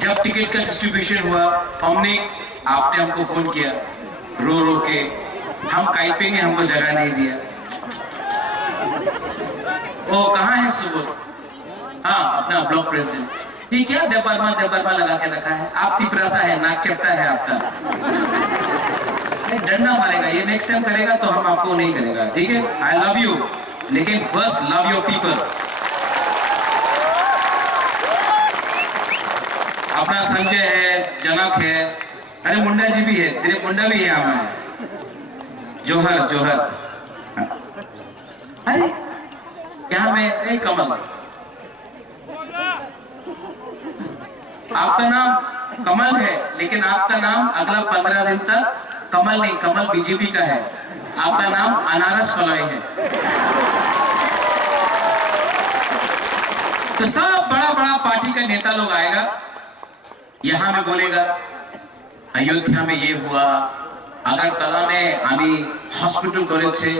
जब टिकट का डिस्ट्रीब्यूशन हुआ आपने हमको फोन किया रो रो के, हम काइपेंगे, हमको जगह नहीं दिया। वो कहाँ है सुबोध? हाँ, अपना ब्लॉक प्रेसिडेंट। ये क्या देबरमा लगा के रखा है? आप तिपरासा है, नाक चपटा है आपका। डंडा मारेगा ये, नेक्स्ट टाइम करेगा तो हम आपको नहीं करेगा, ठीक है? आई लव यू, लेकिन फर्स्ट लव योर पीपल। अपना संजय है, जनक है, अरे मुंडा जी भी है, तेरे मुंडा भी है हमारे, जोहर। अरे यहाँ में कमल, आपका नाम कमल है, लेकिन आपका नाम अगला 15 दिन तक कमल नहीं, कमल बीजेपी का है। आपका नाम अनारस फलाई है। तो सब बड़ा पार्टी का नेता लोग आएगा, यहाँ में बोलेगा अयोध्या में ये हुआ, अगरतला में आमी हॉस्पिटल करे छे।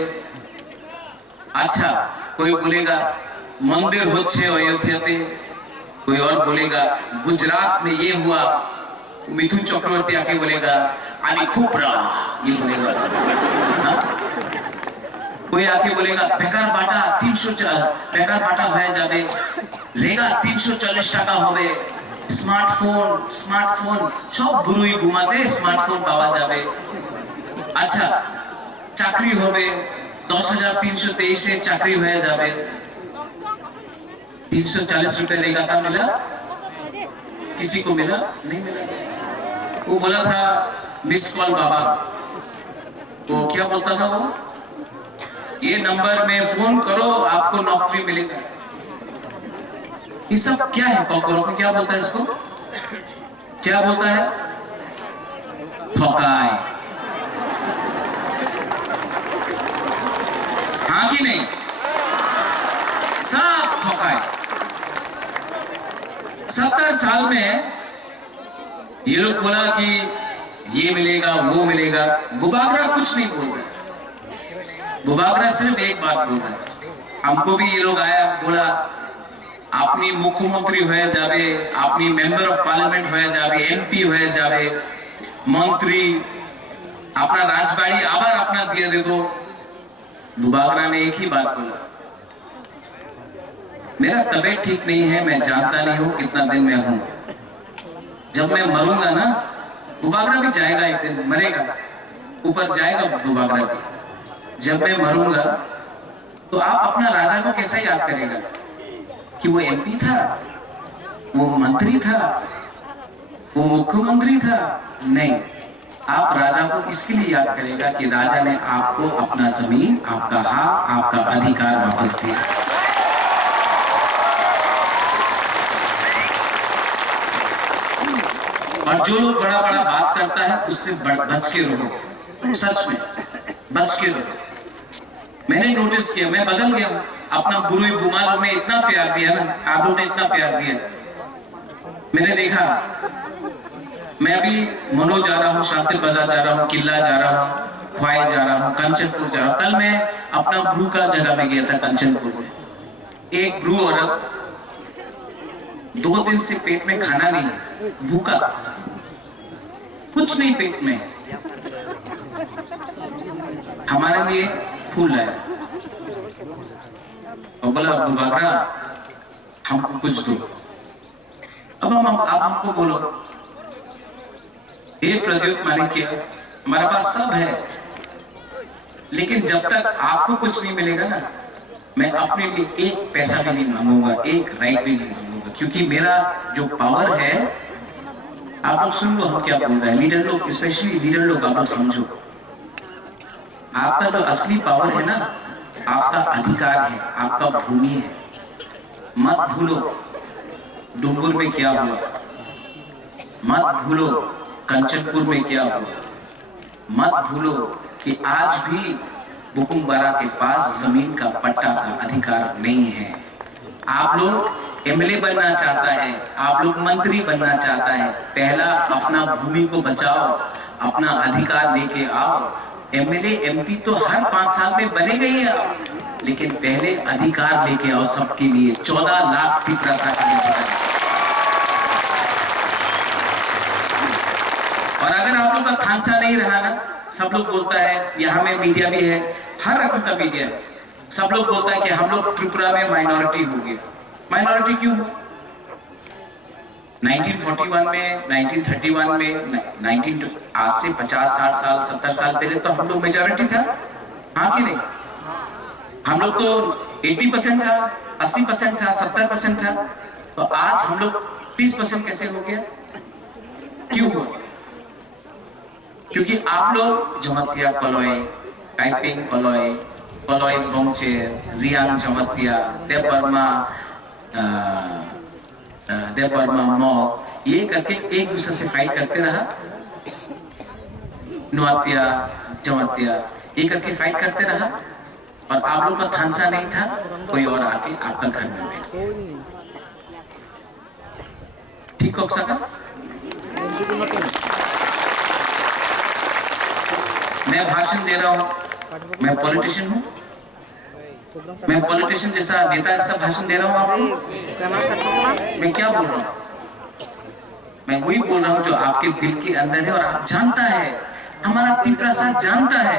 अच्छा, कोई बोलेगा मंदिर होच्छे अयोध्याते, कोई और बोलेगा गुजरात में ये हुआ। मिथुन चक्रवर्ती आके बोलेगा आमी खूबरा, ये बोलेगा। हाँ? कोई आके बोलेगा बेकार बाटा 300 बेकार बाटा हो जाबे, रेगा 340 टाका होबे। स्मार्टफोन सब बुरुई घुमाते स्मार्टफोन पावा जाबे। अच्छा, चाकरी होबे 10,323 चाकरी हो जाबे। 340 रुपए रेगा का मिला, किसी को मिला नहीं मिला। वो बोला था मिस कॉल बाबा, तो क्या बोलता था वो, ये नंबर में फोन करो आपको नौकरी मिलेगा। ये सब क्या है? पॉकरों में क्या बोलता है इसको? क्या बोलता है? ठोकाए। हाँ कि नहीं? सब ठोकाए। 70 साल में ये लोग बोला कि ये मिलेगा वो मिलेगा। बुबागरा कुछ नहीं बोल रहा। बुबागरा सिर्फ एक बात बोल रहा है। हमको भी ये लोग आया बोला अपनी मुख्यमंत्री हो जाबे, अपनी मेंबर ऑफ पार्लियामेंट हो जाबे, एमपी हो जाबे, मंत्री, अपना राजबाड़ी आबार अपना दिए देखो। बुबागरा ने एक ही बात बोला, मेरा तबीयत ठीक नहीं है, मैं जानता नहीं हूँ कितना दिन में हूँ, जब मैं मरूंगा ना, बुबागरा भी जाएगा एक दिन, मरेगा, ऊपर जाएगा बुबागरा भी। जब मैं मरूंगा तो आप अपना राजा को कैसे याद करेगा कि वो एमपी था, वो मंत्री था, वो मुख्यमंत्री था? नहीं, आप राजा को इसके लिए याद करेगा कि राजा ने आपको अपना जमीन, आपका हक, आपका अधिकार वापस दिया। और जो लोग बड़ा बात करता है उससे बच के रहो, सच में बच के रहो। मैंने नोटिस किया, मैं बदल गया हूँ। अपना बुरुई घुमाल में इतना प्यार दिया ना, आप लोगों ने इतना प्यार दिया। मैंने देखा, मैं अभी मनो जा रहा हूँ, शांति बाजार जा रहा हूँ, किला जा रहा हूँ, ख्वाई जा रहा हूँ, कंचनपुर जा रहा हूँ। कल मैं अपना ब्रू का जगह में गया था कंचनपुर में। एक ब्रू औरत 2 दिन से पेट में खाना नहीं है, भूखा, कुछ नहीं पेट में। हमारे लिए फूल लाया और बोला बुबागरा हमको कुछ दो। अब आप हमको बोलो एक प्रद्योत मालिक हमारे पास सब है, लेकिन जब तक आपको कुछ नहीं मिलेगा ना, मैं अपने लिए एक पैसा भी नहीं मांगूंगा, एक राइट भी नहीं मांगूंगा, क्योंकि मेरा जो पावर है, आप लोग सुन लो हम क्या बोल रहे हैं, लीडर लोग, स्पेशली लीडर लोग, आप लोग समझो, आपका जो असली पावर है ना, आपका अधिकार है, आपका भूमि है। मत भूलो डूंगुर में क्या हुआ, मत भूलो कंचनपुर में क्या हुआ, मत भूलो कि आज भी बुकुमबारा के पास जमीन का पट्टा का अधिकार नहीं है। आप लोग एमएलए बनना चाहता है, आप लोग मंत्री बनना चाहता है, पहला अपना भूमि को बचाओ, अपना अधिकार लेके आओ। एमएलए एमपी तो हर 5 साल में बनेगा ही आप, लेकिन पहले अधिकार लेके आओ सबके लिए। 14 लाख की प्रसा का अधिकार। और अगर आप लोग का खांसा नहीं रहा ना, सब लोग बोलता है, यहाँ में मीडिया भी है, हर रकम का मीडिया है, सब लोग बोलता है कि हम लोग त्रिपुरा में माइनॉरिटी हो गए। माइनॉरिटी क्यों? 1941 में, 1931 में, आज से 50, 60 साल, 70 साल पहले तो हम लोग मेजॉरिटी था, हाँ कि नहीं? हम लोग तो 80% था, 80% था, 70% था, तो आज हम लोग 30% कैसे हो गया? क्यों हुआ? क्योंकि आप लोग जमतिया पलोय, टाइपिंग पलोय, पलोय बोंगचेर, रियांग जमतिया, देवबर्मा मॉक, ये करके एक दूसरे से फाइट करते रहा। नुआतिया, जमतिया, ये करके फाइट करते रहा, और आप लोग का थानसा नहीं था, कोई और आके आपका घर में बैठ गया। ठीक हो सका? मैं भाषण दे रहा हूँ, मैं पॉलिटिशियन हूँ, मैं पॉलिटिशियन जैसा, नेता जैसा भाषण दे रहा हूँ आपको। मैं क्या बोल रहा हूँ? मैं वही बोल रहा हूँ जो आपके दिल के अंदर है, और आप जानता है, हमारा तिप्रसाद जानता है,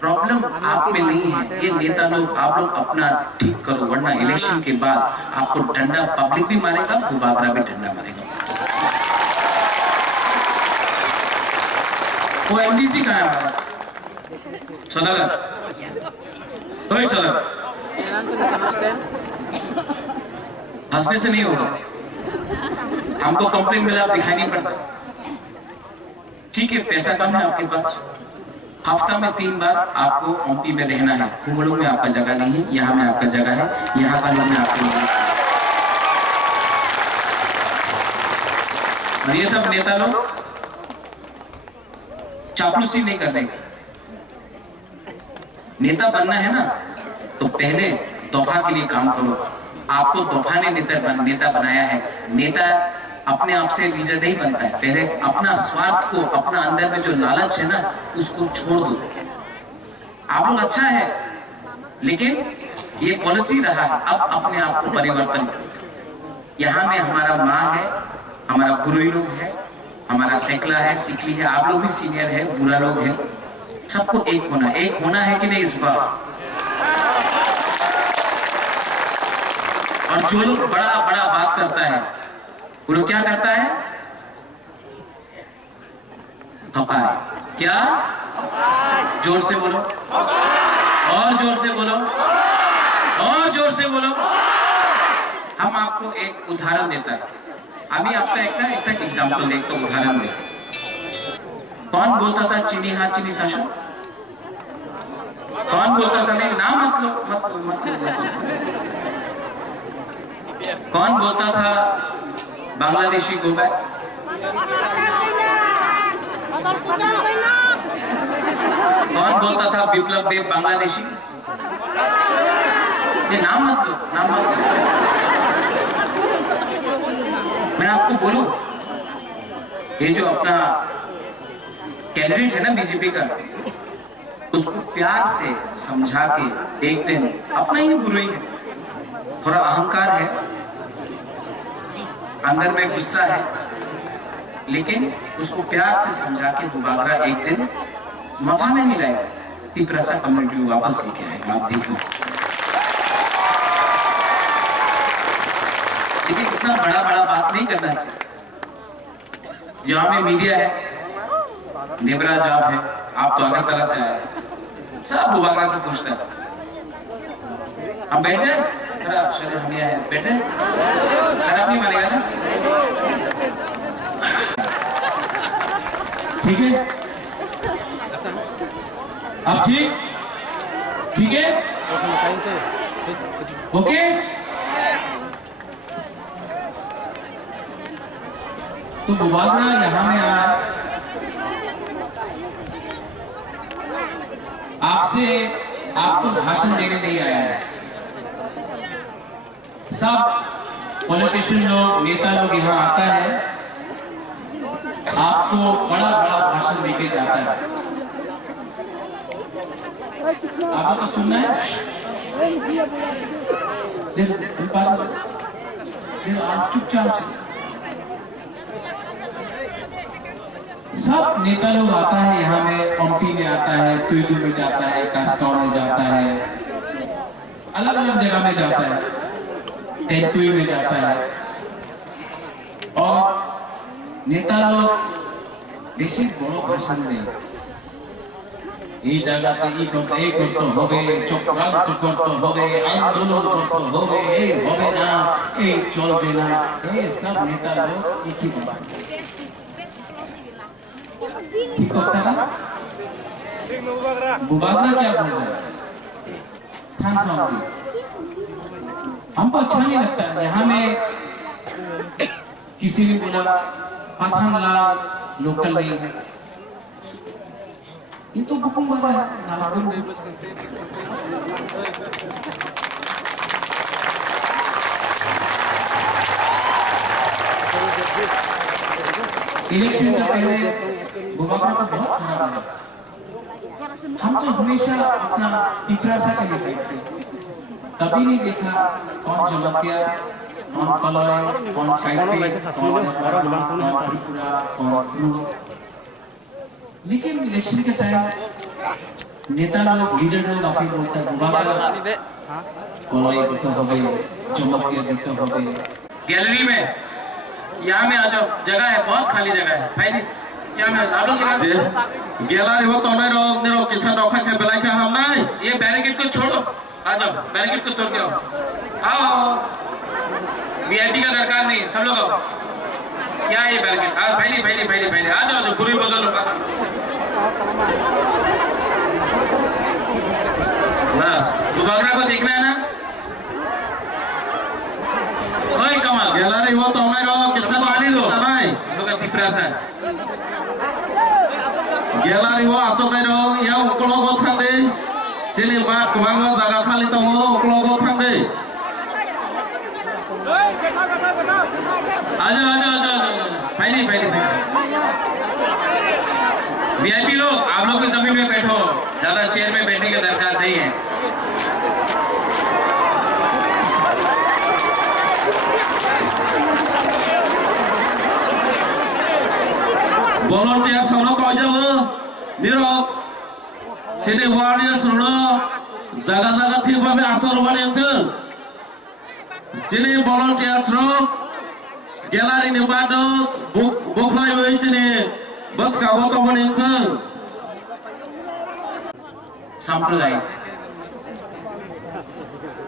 प्रॉब्लम आप में नहीं है। ये नेता लोग, आप लोग अपना ठीक करो, वरना इलेक्शन के बाद आपको डंडा पब्लिक भी मारेगा, बुबागरा भी डंडा मारेगा। वो एमडीसी कहाँ है हमारा? सदागर, वही सदागर, हंसने से नहीं होगा, हमको कंप्लेन मिला, दिखाई नहीं पड़ता। ठीक है, पैसा कम है आपके पास, हफ्ता में 3 बार आपको एमपी में रहना है। खुमड़ू में आपका जगह नहीं है, यहाँ में आपका जगह है, यहाँ का लोग में आपको। और ये सब नेता लोग चापलूसी नहीं करने का। नेता बनना है ना, तो पहले दोफा के लिए काम करो। आपको दोफा ने नेता बनाया है। नेता अपने आप से लीडर नहीं बनता है, पहले अपना स्वार्थ को, अपना अंदर में जो लालच है ना, उसको छोड़ दो। आप लोग अच्छा है, लेकिन ये पॉलिसी रहा है, अब अपने आप को परिवर्तन करो। यहाँ में हमारा माँ है, हमारा बुरुई लोग है, हमारा सेकला है, सिकली है, आप लोग भी सीनियर है, बुरा लोग है, सबको एक होना है कि नहीं इस बार? और जो लोग बड़ा बड़ा बात करता है, वो लोग क्या करता है? हकाए। क्या? जोर से बोलो, और जोर से बोलो, और जोर से बोलो। हम आपको एक उदाहरण देता है, अभी आपका एक एग्जाम्पल एक तो उदाहरण दे। कौन बोलता था चीनी हाँ चीनी शासन? कौन बोलता था? नहीं, नाम मत लो। कौन बोलता था बांग्लादेशी गो बैक? कौन बोलता था विप्लव देव बांग्लादेशी? ये नाम मत लो, नाम मत लो। मैं आपको बोलूं, ये जो अपना कैंडिडेट है ना बीजेपी का, उसको प्यार से समझा के एक दिन, अपना ही बुराई है, थोड़ा अहंकार है, अंदर में गुस्सा है, लेकिन उसको प्यार से समझा के बुबागरा एक दिन मथा में नहीं लाएगा, तिप्रसा कम्युनिटी में वापस लेके आएगा। आप देख लो। लेकिन इतना बड़ा बात नहीं करना चाहिए। यहाँ में मीडिया है, नेबरा जॉब है, आप तो अगरतला से आए, सब बुबागरा से पूछता है। हम बैठ जाए, चलो हम यहाँ हैं, बैठे, खराब नहीं मानेगा ना? ठीक है, अब ठीक है, ओके। तो बुबागरा यहाँ में आज आपको भाषण देने नहीं आया है। सब पॉलिटिशियन लोग, नेता लोग यहाँ आता है, आपको बड़ा बड़ा भाषण देके जाता है। आपको तो सुनना है, चुपचाप से सब नेता लोग आता है यहाँ में, ओमपी में आता है, तुइदू में जाता है, कास्काव में जाता है, अलग अलग जगह में जाता है, तेंतुई में जाता है। और नेता लोग बेसी बड़ो भाषण में এই জায়গাতে এই করতে হবে, চক্রান্ত করতে হবে, আন্দোলন করতে হবে, এই হবে না, এই চলবে না, এই সব নেতা লোক একই কথা। ठीक है सारा बुबागरा क्या बोल रहा है? खान साहब, हमको अच्छा नहीं लगता। यहाँ में किसी ने बोला पठान लाल लोकल नहीं है, ये तो बुकुम बाबा है। इलेक्शन के पहले बुबागरा को बहुत खराब लगा। हम तो हमेशा अपना पिपरासा के लिए देखते, कभी नहीं देखा कौन जमतिया, कौन कलय, कौन काइटे, कौन त्रिपुरा, कौन ब्लू। लेकिन इलेक्शन के टाइम नेता लोग, लीडर लोग आके बोलता है बुबागरा कलय दिते होबे, चमकिया दिते होबे। गैलरी में यहाँ में आ जाओ, जगह है, बहुत खाली जगह है भाई जी। यहाँ में आप लोग गैलरी हो तो नहीं रहो, नहीं रहो, किसान रखा के बेला के हम नहीं। ये बैरिकेड को छोड़ो, आ जाओ, बैरिकेड को तोड़ के आओ। वीआईपी का दरकार नहीं, सब लोग आओ। क्या है ये बैरिकेड? भाई आ जाओ, बुरी बदलो बस। बुबागरा को देखना है ना? ओए कमाल, गैलरी हो तो नहीं रहो, किसान पानी दो नहीं, लोग तिपरासा गैलरी हो आसो नहीं रहो, या उकलो को थांदे, चले बात कबांगो जगह खाली तो हो, उकलो को थांदे। आजा भाई वीआईपी लोग, आप लोग भी जमीन में बैठो, ज्यादा चेयर में बैठने की दरकार नहीं है। वॉलंटियर सुनो कह जाओ, निरो चेने वॉरियर सुनो, जगह थी बाबे आसर बने अंकल, चेने वॉलंटियर सुनो, गैलरी ने बादो बुकलाई हुई चेने बस काबो तो बने अंकल। सांप्रदायिक,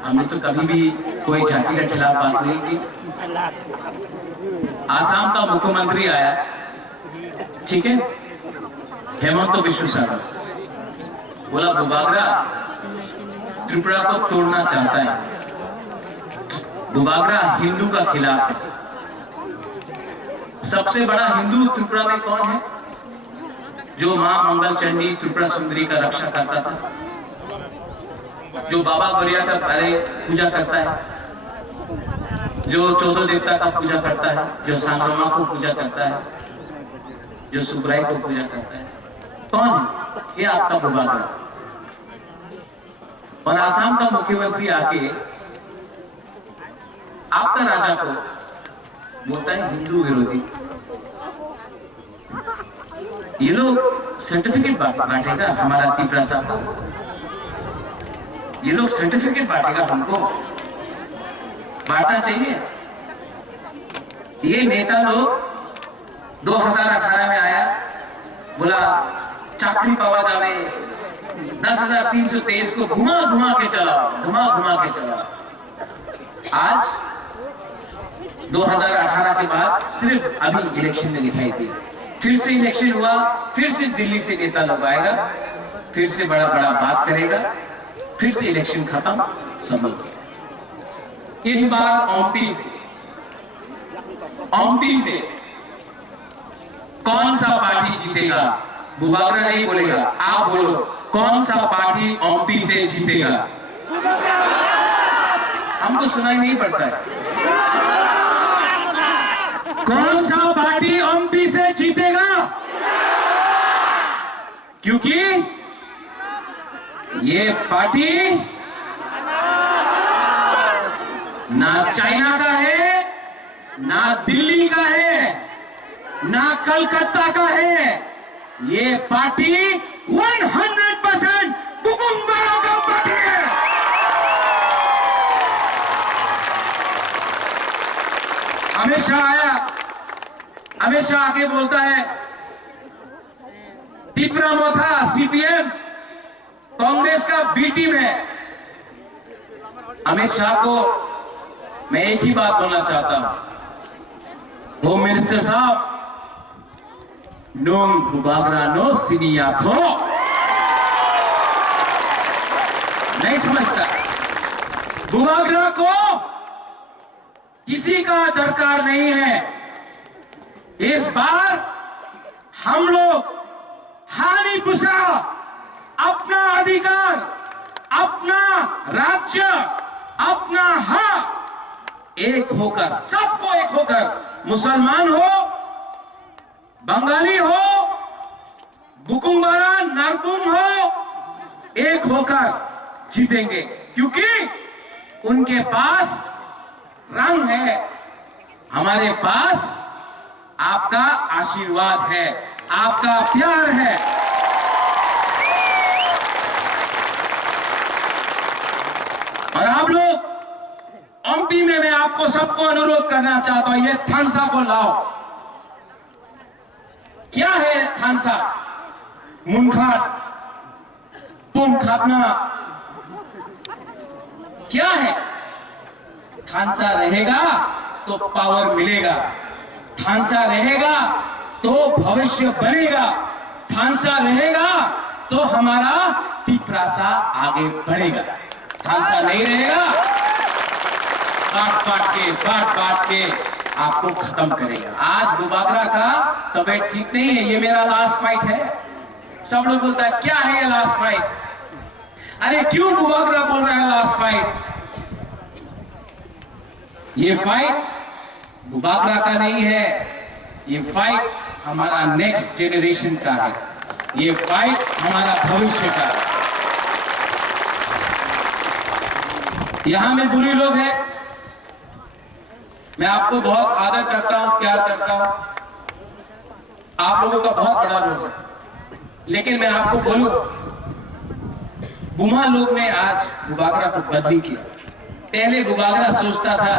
हमने तो कभी भी कोई जाति के खिलाफ बात नहीं की। आसाम का मुख्यमंत्री आया, ठीक है, हेमंत बिश्व शर्मा बोला बुबागरा त्रिपुरा को तोड़ना चाहता है, बुबागरा हिंदू का खिलाफ है। सबसे बड़ा हिंदू त्रिपुरा में कौन है? जो मां मंगल चंडी त्रिपुरा सुंदरी का रक्षा करता था, जो बाबा गोरिया का पूजा करता है, जो 14 देवता का पूजा करता है, जो सांग्रमा को पूजा करता है, जो सुब्राई को पूजा करता है, कौन है? ये आपका बुबागरा। और आसाम का मुख्यमंत्री आके आपका राजा को बोलता है हिंदू विरोधी। ये लोग सर्टिफिकेट बांटेगा हमारा तिपरासा को, ये लोग सर्टिफिकेट बांटेगा, हमको बांटना चाहिए। ये नेता लोग 2018 में आया, बोला चाकरी पावा जावे 10,323 को घुमा घुमा के चलाओ। आज 2018 के बाद सिर्फ अभी इलेक्शन में दिखाई दिया, फिर से इलेक्शन हुआ, फिर से दिल्ली से नेता लोग आएगा, फिर से बड़ा बड़ा बात करेगा, फिर से इलेक्शन खत्म, समझ। इस बार ओमपी से कौन सा पार्टी जीतेगा? बुबागरा नहीं बोलेगा, आप बोलो कौन सा पार्टी ओमपी से जीतेगा? हमको सुनाई नहीं पड़ता है। कौन सा पार्टी ओमपी से जीतेगा? क्योंकि ये पार्टी ना चाइना का है, ना दिल्ली का है, ना कलकत्ता का है, ये पार्टी 100% बुकुम बारा का पार्टी है। हमेशा आके बोलता है टिपरा मोथा सीपीएम कांग्रेस का बी टीम है। अमित शाह को मैं एक ही बात बोलना चाहता हूं, होम मिनिस्टर साहब, नोंग बुबागरा नो सिनिया थो। नहीं समझता, बुबागरा को किसी का दरकार नहीं है। इस बार हम लोग हानि पुसा अपना अधिकार, अपना राज्य, अपना हक एक होकर, सबको एक होकर, मुसलमान हो, बंगाली हो, बुकुम्बारा नरबुम हो, एक होकर जीतेंगे। क्योंकि उनके पास रंग है, हमारे पास आपका आशीर्वाद है, आपका प्यार है। और आप लोग ओमपी में मैं आपको सबको अनुरोध करना चाहता हूं, ये थानसा को लाओ। क्या है थानसा? मुनखाट, पुम खापना, क्या है? थानसा रहेगा तो पावर मिलेगा, थानसा रहेगा तो भविष्य बनेगा, थानसा रहेगा तो हमारा टिपरासा आगे बढ़ेगा। थानसा नहीं रहेगा, बांट के आपको खत्म करेगा। आज बुबागरा का तबीयत ठीक नहीं है, ये मेरा लास्ट फाइट है। सब लोग बोलता है क्या है ये लास्ट फाइट? अरे क्यों बुबागरा बोल रहा है लास्ट फाइट? ये फाइट बुबागरा का नहीं है, ये फाइट हमारा नेक्स्ट जेनरेशन का है, ये फाइट हमारा भविष्य का है। यहां में बुरी लोग हैं, मैं आपको बहुत आदर करता हूं, प्यार करता हूं, आप लोगों का बहुत बड़ा रोल है, लेकिन मैं आपको बोलूं, बुमा लोग ने आज बुबागरा को बदली किया। पहले बुबागरा सोचता था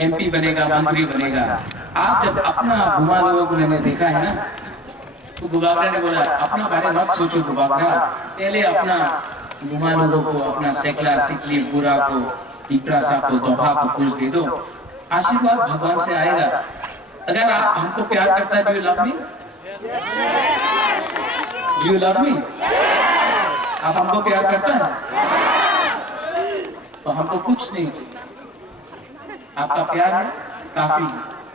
एमपी बनेगा, मंत्री बनेगा। आज जब अपना बुमा लोगों को मैंने देखा है ना, तो बुबागरा ने बोला अपना बारे मत सोचो बुबागरा, पहले अपना बुमा लोगों को, अपना सेकला सिकली बुरा को, टिपरासा को, दोहा को कुछ दे दो, आशीर्वाद भगवान से आएगा। अगर आप हमको प्यार करता है, do you love me? Do you love me? आप हमको प्यार करता है तो हमको कुछ नहीं चाहिए, आपका प्यार है काफी,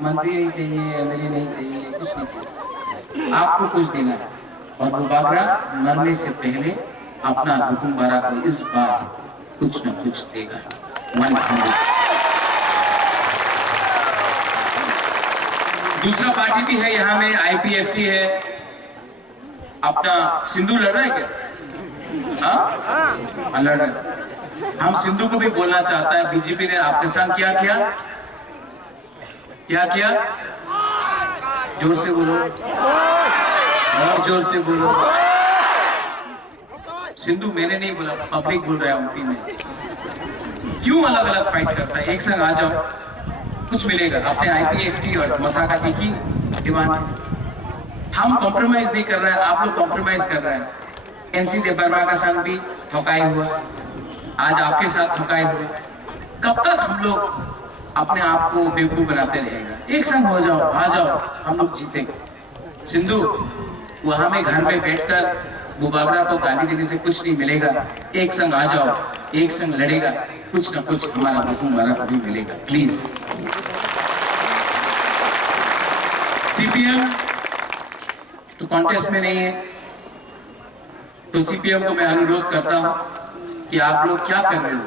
मंत्री नहीं चाहिए, एमएलए नहीं चाहिए, कुछ नहीं चाहिए, आपको कुछ देना है। और बुबागरा मरने से पहले अपना बुकुम्बारा को इस बार कुछ न कुछ देगा। 100। दूसरा पार्टी भी है यहाँ में, आईपीएफटी है, अपना सिंधु लड़ रहा है क्या? हाँ लड़ रहा है। हम सिंधु को भी बोलना चाहता है, बीजेपी ने आपके साथ क्या किया? क्या किया? जोर से बोलो, और जोर से बोलो। सिंधु मैंने नहीं बोला, पब्लिक बोल रहा है एमपी में। क्यों अलग अलग फाइट करता है? एक संग आ जाओ, कुछ मिलेगा। अपने आईपीएफटी और मथा का एक ही डिमांड है, हम कॉम्प्रोमाइज नहीं कर रहे हैं, आप लोग कॉम्प्रोमाइज कर रहे हैं। एनसी देवर्मा का संग भी ठोकाई हुआ, आज आपके साथ ठोकाई हुआ। कब तक हम लोग अपने आप को बेवकूफ बनाते रहेगा? एक संग हो जाओ, आ जाओ, हम लोग जीतेंगे। सिंधु वहां में घर में बैठकर बुबागरा को गाली देने से कुछ नहीं मिलेगा। एक संग आ जाओ, एक संग लड़ेगा, कुछ ना कुछ हमारा हुकुम वाला को भी मिलेगा। प्लीज सीपीएम तो कॉन्टेस्ट में नहीं है, तो सीपीएम को मैं अनुरोध करता हूं कि आप लोग क्या कर रहे हो?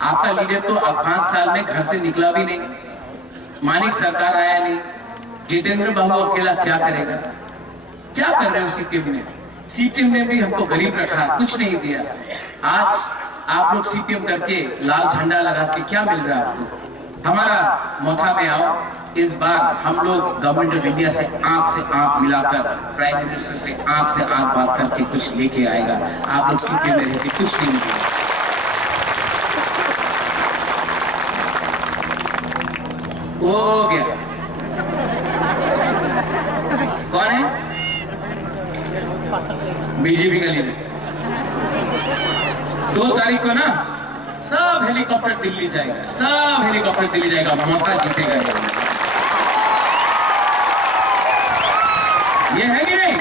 आपका लीडर तो अब 5 साल में घर से निकला भी नहीं, मानिक सरकार आया नहीं, जितेंद्र बाबू अकेला क्या करेगा? क्या कर रहे हो सीपीएम ने? सीपीएम ने भी हमको गरीब रखा, कुछ नहीं दिया। आज आप लोग सीपीएम करके लाल झंडा लगा के क्या मिल रहा है आपको? हमारा मोथा में आओ, इस बार हम लोग गवर्नमेंट ऑफ इंडिया से आंख मिलाकर, प्राइम मिनिस्टर से आंख बात करके कुछ लेके आएगा। आप लोग सीपीएम में रहते कुछ नहीं मिलेगा। हो गया। कौन है? बीजेपी का लीडर। 2 तारीख को ना सब हेलीकॉप्टर दिल्ली जाएगा, सब हेलीकॉप्टर दिल्ली जाएगा, ममता जीतेगा। ये है कि नहीं?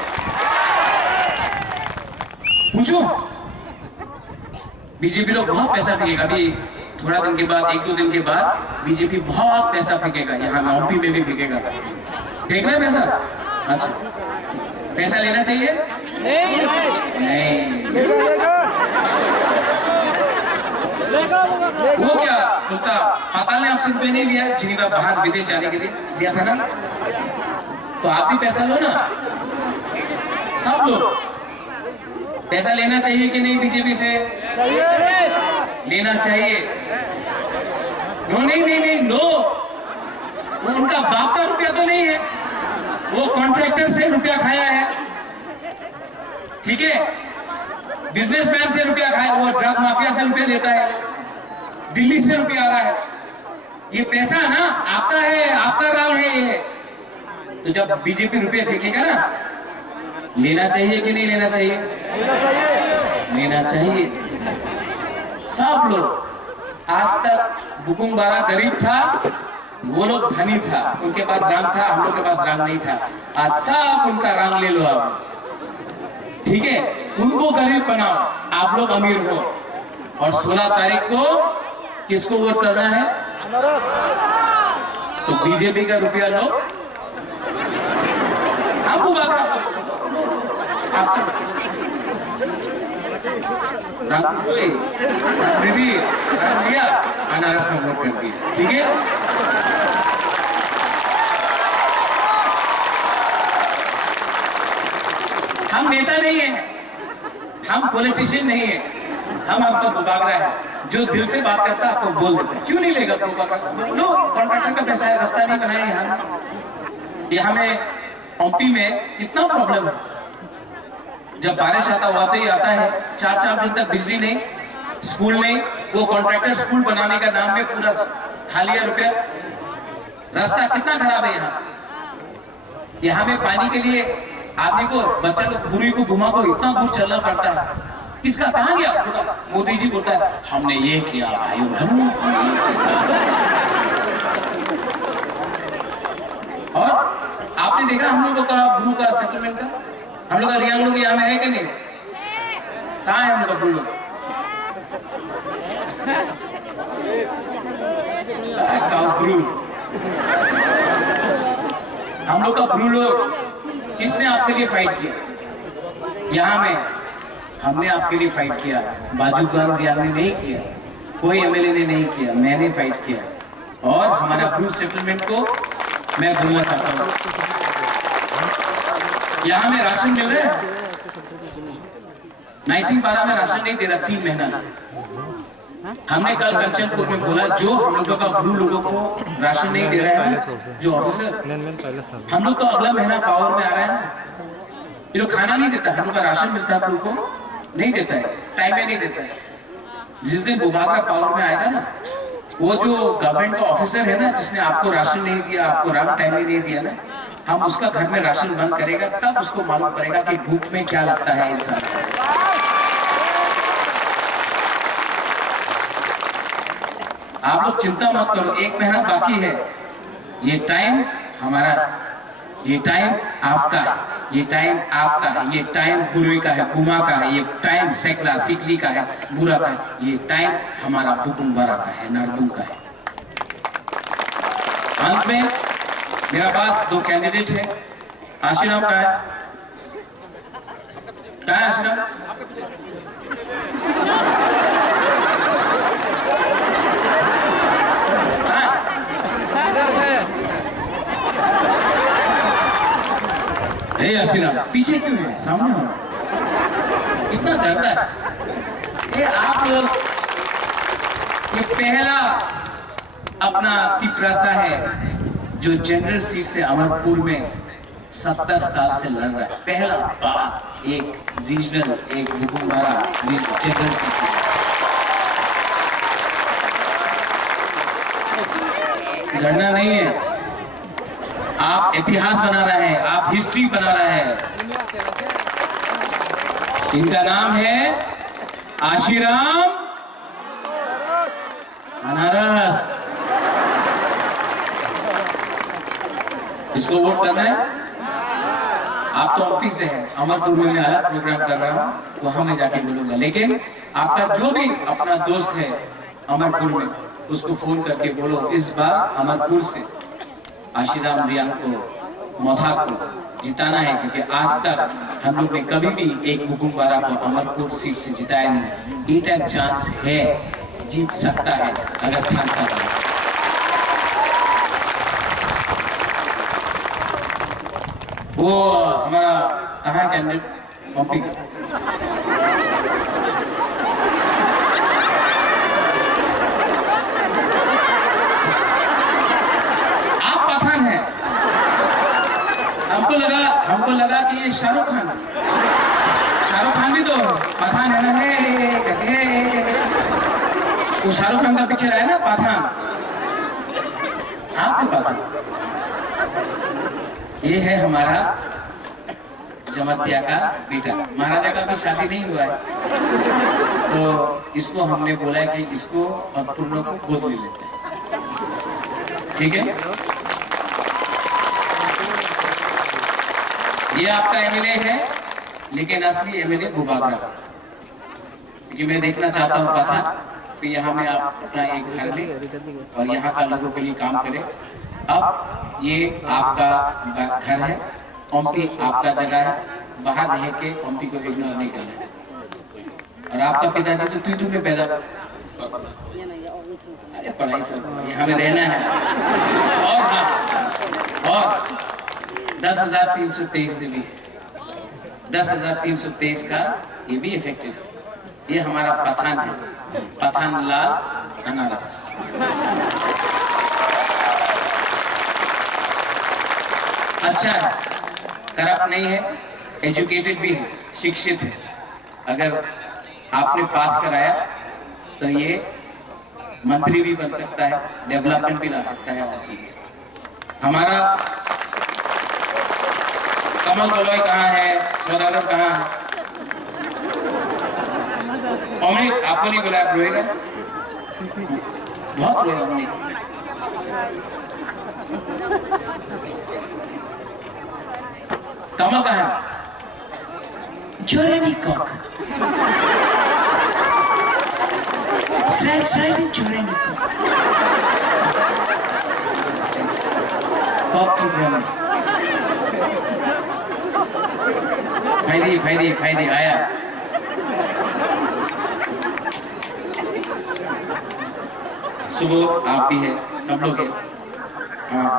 पूछो। बीजेपी लोग बहुत पैसा फेंकेगा। अभी थोड़ा दिन के बाद, 1-2 दिन के बाद बीजेपी बहुत पैसा फेंकेगा। यहाँ यूपी में भी फेंकेगा। फेंकना है पैसा? अच्छा, पैसा लेना चाहिए? नहीं। वो क्या उनका पाताल ने आपसे रुपये नहीं लिया? जिनीवा बाहर विदेश जाने के लिए लिया था ना? तो आप भी पैसा लो ना। सब लोग पैसा लेना चाहिए कि नहीं? बीजेपी से लेना चाहिए। नहीं लो। वो उनका बाप का रुपया तो नहीं है, वो कॉन्ट्रैक्टर से रुपया खाया है, ठीक है? बिजनेसमैन से रुपया खाया, वो ड्रग माफिया से रुपया लेता है, दिल्ली से रुपया आ रहा है। ये पैसा ना आपका है, आपका राज है ये। तो जब बीजेपी रुपये फेंकेगा ना, लेना चाहिए कि नहीं लेना चाहिए? लेना चाहिए। सब लोग, आज तक बुकुम बारा गरीब था, वो लोग धनी था, उनके पास राम था, हम लोग के पास राम नहीं था। आज सब उनका राम ले लो आप, ठीक है? उनको गरीब बनाओ, आप लोग अमीर हो। और 16 तारीख को किसको वोट करना है? तो बीजेपी का रुपया लो, आपको राम दिया, अनारस में वोट कर दिया, ठीक है? हम नेता नहीं है, हम पॉलिटिशियन नहीं है, हम आपका बुबागरा है, जो दिल से बात करता है आपको बोल देता है। क्यों नहीं लेगा बुबागरा? लो, कॉन्ट्रैक्टर का पैसा है, रास्ता नहीं बनाए। यहाँ में एमपी में कितना प्रॉब्लम है। जब बारिश आता ही आता है, 4-4 दिन तक बिजली नहीं, स्कूल नहीं। वो कॉन्ट्रैक्टर स्कूल बनाने का नाम में पूरा खा लिया रुपया। रास्ता कितना खराब है यहाँ में पानी के लिए आदमी को, बच्चा लोग बुरी को घुमा को इतना दूर चलना पड़ता है। किसका कहाँ गया? मोदी जी बोलता है हमने ये किया भाई बहनों। और आपने देखा हम लोगों का ब्रू का सेटलमेंट का, हम लोग का रियांग लोग यहाँ में है कि नहीं? कहाँ है हम लोग का ब्रू लोग? हम लोग का ब्रू लोग किसने आपके लिए फाइट किया? यहाँ में हमने आपके लिए फाइट किया, बाजूगार रियांग ने नहीं किया, कोई एमएलए ने नहीं किया, मैंने फाइट किया। और हमारा ब्रू सेटलमेंट को मैं बोलना चाहता हूँ, यहाँ में राशन मिल रहा है, नाइसिंग पारा में राशन नहीं दे रहा 3 महीना से। हमने कल कंचनपुर में बोला जो हम लोगों का ब्रू लोगों को राशन नहीं दे रहा है, जो ऑफिसर, हम लोग तो अगला महीना पावर में आ रहा है ना, ये लोग खाना नहीं देता, हम लोग का राशन मिलता है, ब्रू को नहीं देता है, टाइम में नहीं देता है। जिस दिन बुबागरा पावर में आएगा ना, वो जो गवर्नमेंट का ऑफिसर है ना, जिसने आपको राशन नहीं दिया, आपको राम टाइम में नहीं दिया ना, हम उसका घर में राशन बंद करेगा, तब उसको मालूम पड़ेगा कि भूख में क्या लगता है इंसान। आप लोग चिंता मत करो, 1 महीना बाकी है। ये टाइम हमारा, ये टाइम आपका है, ये टाइम आपका है, ये टाइम बुरी का है, बुमा का है, ये टाइम सेकला सिकली का है, बुरा का है, ये टाइम हमारा बुकुम्बरा का है, नरदुम का है। अंत में मेरा पास 2 कैंडिडेट है। आशीराम का है, कहाँ है आशीराम? आशीराम पीछे क्यों है, सामने हो, इतना डरता है। ये आप लोग, ये पहला अपना तिपरासा है जो जनरल सीट से अमरपुर में 70 साल से लड़ रहा है। पहला बार एक रीजनल, एक बुकुम्बारा जनरल सीट। लड़ना नहीं है, आप इतिहास बना रहे हैं, आप हिस्ट्री बना रहे हैं। इनका नाम है आशीराम अनारस। इसको वोट करना है। आप तो ऑफिस से हैं, अमरपुर में मैं अलग प्रोग्राम कर रहा हूँ, वहां मैं जाके बोलूंगा। लेकिन आपका जो भी अपना दोस्त है अमरपुर में, उसको फोन करके बोलो इस बार अमरपुर से आशीराम रियान को, मोथा को जिताना है, क्योंकि आज तक हम लोग ने कभी भी एक बुकुम्बारा को अमरपुर सीट से जिताया नहीं। ये टाइम चांस है, जीत सकता है अगर थानसा बने। वो हमारा कहाँ कैंडिडेट कॉम्पी का, हमको लगा कि ये शाहरुख खान भी तो पठान है ना। वो शाहरुख खान का पिक्चर है ना पठान, आपको पता। ये है हमारा जमतिया का बेटा, महाराजा का भी शादी नहीं हुआ है, तो इसको हमने बोला है कि इसको और पुर्णों को गोद ले लेते हैं, ठीक है। ये आपका एमएलए है, लेकिन असली एमएलए बुबागरा, क्योंकि मैं देखना चाहता हूँ पता कि यहाँ में आप अपना एक घर ले और यहाँ का लोगों के लिए काम करें। अब ये आपका घर है, ओमपी आपका जगह है, बाहर रह के ओमपी को इग्नोर नहीं करना है। और आपका पिताजी तो तुई में पैदा, अरे पढ़ाई सब यहाँ में रहना है। और हाँ, और 10,323 से भी 10,323 का ये भी इफेक्टिव है। ये हमारा पठान है, पठान लाल अनारस। अच्छा है, करप्ट नहीं है, एजुकेटेड भी है, शिक्षित है। अगर आपने पास कराया तो ये मंत्री भी बन सकता है, डेवलपमेंट भी ला सकता है। हमारा कमल गलोई कहाँ है, सौदागर कहाँ है? अमृत आपको नहीं बुलाया, रोएगा बहुत, रोएगा अमृत। कमल कहाँ है? जोरेनी कॉक, जोरेनी कॉक की ब्रह्म फायदी आया। सुबह आप भी है, सब लोग हैं,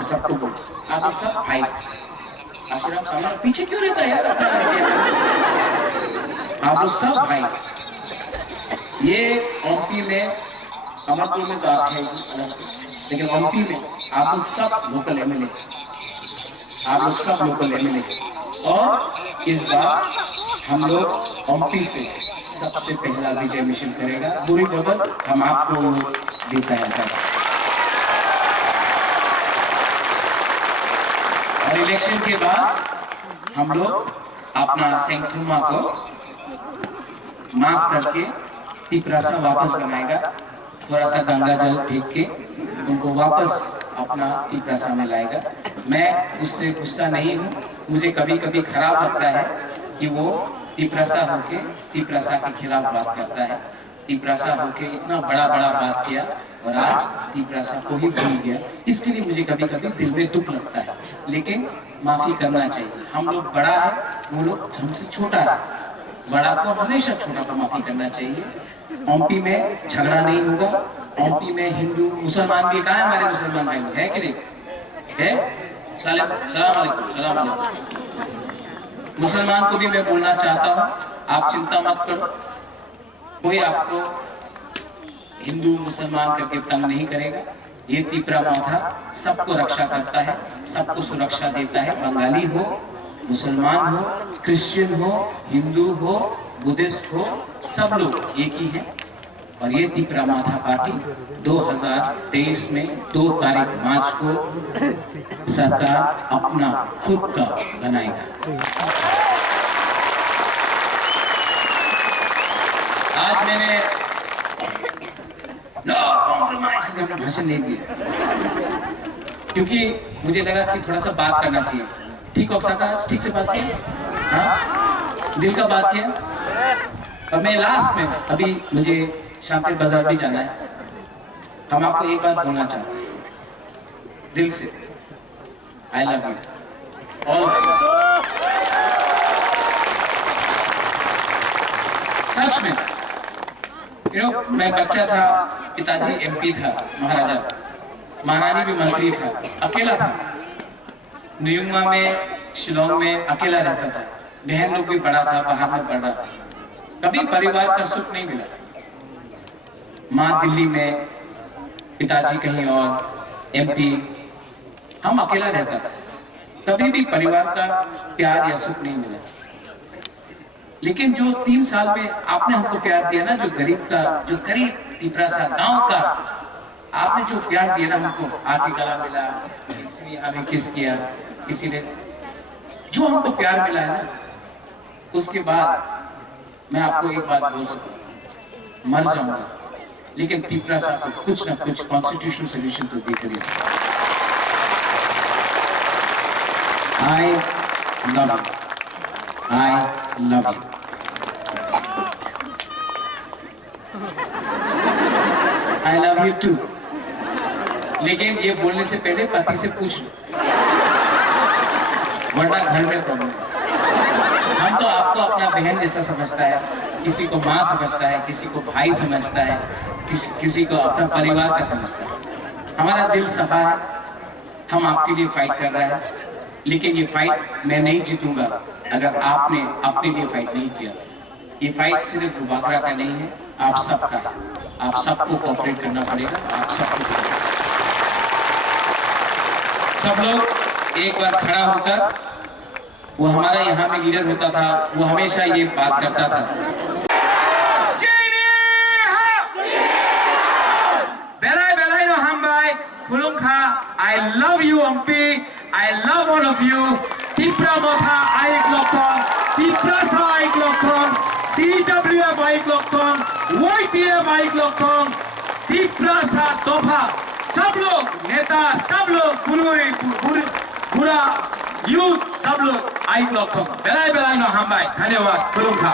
सबको बोल, आप सब भाई। आशीराम सामने पीछे क्यों रहता है यार? आप लोग सब भाई। ये ओमपी में, अमरपुर में तो आप हैं अलग से, लेकिन ओमपी में आप लोग सब लोकल एमएलए, आप लोग सब लोकल एमएलए। और इस बार हम लोग ओमपी से सबसे पहला विजय मिशन करेगा। बुरी बदल हम आपको देता है। और इलेक्शन के बाद हम लोग अपना सेंथुमा को माफ करके तिपरासा वापस बनाएगा। थोड़ा सा गंगा जल फेंक के उनको वापस अपना तिपरासा में लाएगा। मैं उससे गुस्सा नहीं हूँ। मुझे कभी कभी खराब लगता है कि वो तिपरासा होके तिपरासा के खिलाफ बात करता है। तिपरासा होके इतना बड़ा बात किया और आज तिपरासा को ही भूल गया। इसके लिए मुझे कभी कभी दिल में दुख लगता है, लेकिन माफी करना चाहिए। हम लोग बड़ा है, वो लोग हमसे छोटा है। बड़ा को हमेशा छोटा को माफी करना चाहिए। ओमपी में झगड़ा नहीं होगा। ओमपी में हिंदू मुसलमान भी, कहाँ है हमारे मुसलमान भाई लोग, है कि नहीं है? सलाम अलैकुम। मुसलमान को भी मैं बोलना चाहता हूँ, आप चिंता मत करो, कोई आपको हिंदू मुसलमान करके तंग नहीं करेगा। ये तिपरा माथा सबको रक्षा करता है, सबको सुरक्षा देता है। बंगाली हो, मुसलमान हो, क्रिश्चियन हो, हिंदू हो, बुद्धिस्ट हो, सब लोग एक ही हैं। और ये तिपरा माथा पार्टी 2023 में 2 तारीख मार्च को सरकार अपना खुद का बनाएगा। आज मैंने नो कॉम्प्रोमाइज का भाषण नहीं दिया, क्योंकि मुझे लगा कि थोड़ा सा बात करना चाहिए। ठीक हो सका, ठीक से बात किया, हाँ, दिल का बात किया। और मैं लास्ट में, अभी मुझे शांति बाजार भी जाना है। हम आपको एक बात बोलना चाहते हैं दिल से, आई लव यू ऑल। सच में मैं बच्चा था, पिताजी एमपी था, महाराजा, महारानी भी मंत्री था, अकेला था। न्यूमा में, शिलोंग में अकेला रहता था। बहन लोग भी बड़ा था, बाहर में पढ़ रहा था। कभी परिवार का सुख नहीं मिला। माँ दिल्ली में, पिताजी कहीं और, एमपी, हम अकेला रहता था। कभी भी परिवार का प्यार या सुख नहीं मिला। लेकिन जो 3 साल में आपने हमको प्यार दिया ना, जो गरीब तिपरासा गांव का आपने जो प्यार दिया ना हमको, आके गला मिला, किसी ने हमें किस किया, किसी ने जो हमको प्यार मिला है ना, उसके बाद मैं आपको एक बात बोल सकता हूँ, मर जाऊंगा लेकिन तिपरासा को कुछ ना कुछ कॉन्स्टिट्यूशनल सोल्यूशन तो दे करिए। I love you. I love you too. लेकिन ये बोलने से पहले पति से पूछ लो, वरना घर में प्रॉब्लम। हम तो आपको अपना बहन जैसा समझता है, किसी को माँ समझता है, किसी को भाई समझता है, किसी को अपना परिवार का समझता है। हमारा दिल सफा है, हम आपके लिए फाइट कर रहे हैं। लेकिन ये फाइट मैं नहीं जीतूंगा अगर आपने अपने लिए फाइट नहीं किया। ये फाइट सिर्फ दुबाकरा का नहीं है, आप सबका है। आप सबको कोऑपरेट करना पड़ेगा। आप सबको, सब लोग एक बार खड़ा होकर, वो हमारा यहाँ में लीडर होता था, वो हमेशा ये बात करता था, I love you MP, I love all of you. Tipra Motha Aik Lokthong, Tiprasa Aik Lokthong, TWF Aik Lokthong, YTF Aik Lokthong, Tiprasa Tofa, सब लोग नेता, सब लोग पूरा यूथ, सब लोग आइक लोग बेलाई बेलाई नो हम भाई। धन्यवाद। खुलुम खा।